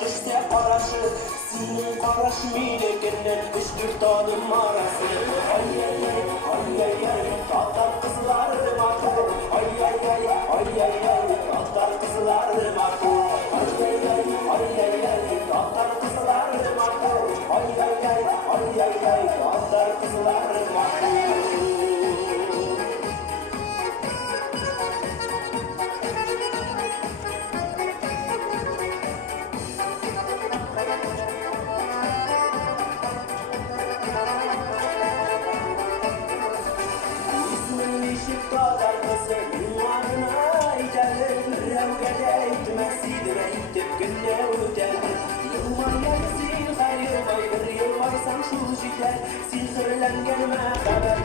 düşse paraşı, senin karaş milekinden 3-4 adım arası. Ay ay ay, ay ay ay, Tatar kızlarım akı. Ay ay ay, ay ay ay, Tatar kızlarım akı. Ay ay ay, ay ay ay, Tatar kızlarım akı. Ay ay ay, ay ay ay, Tatar kızlarım akı. Sihirlengenme kadar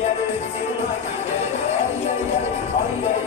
yer sirma gider. Ay ay ay, ay ay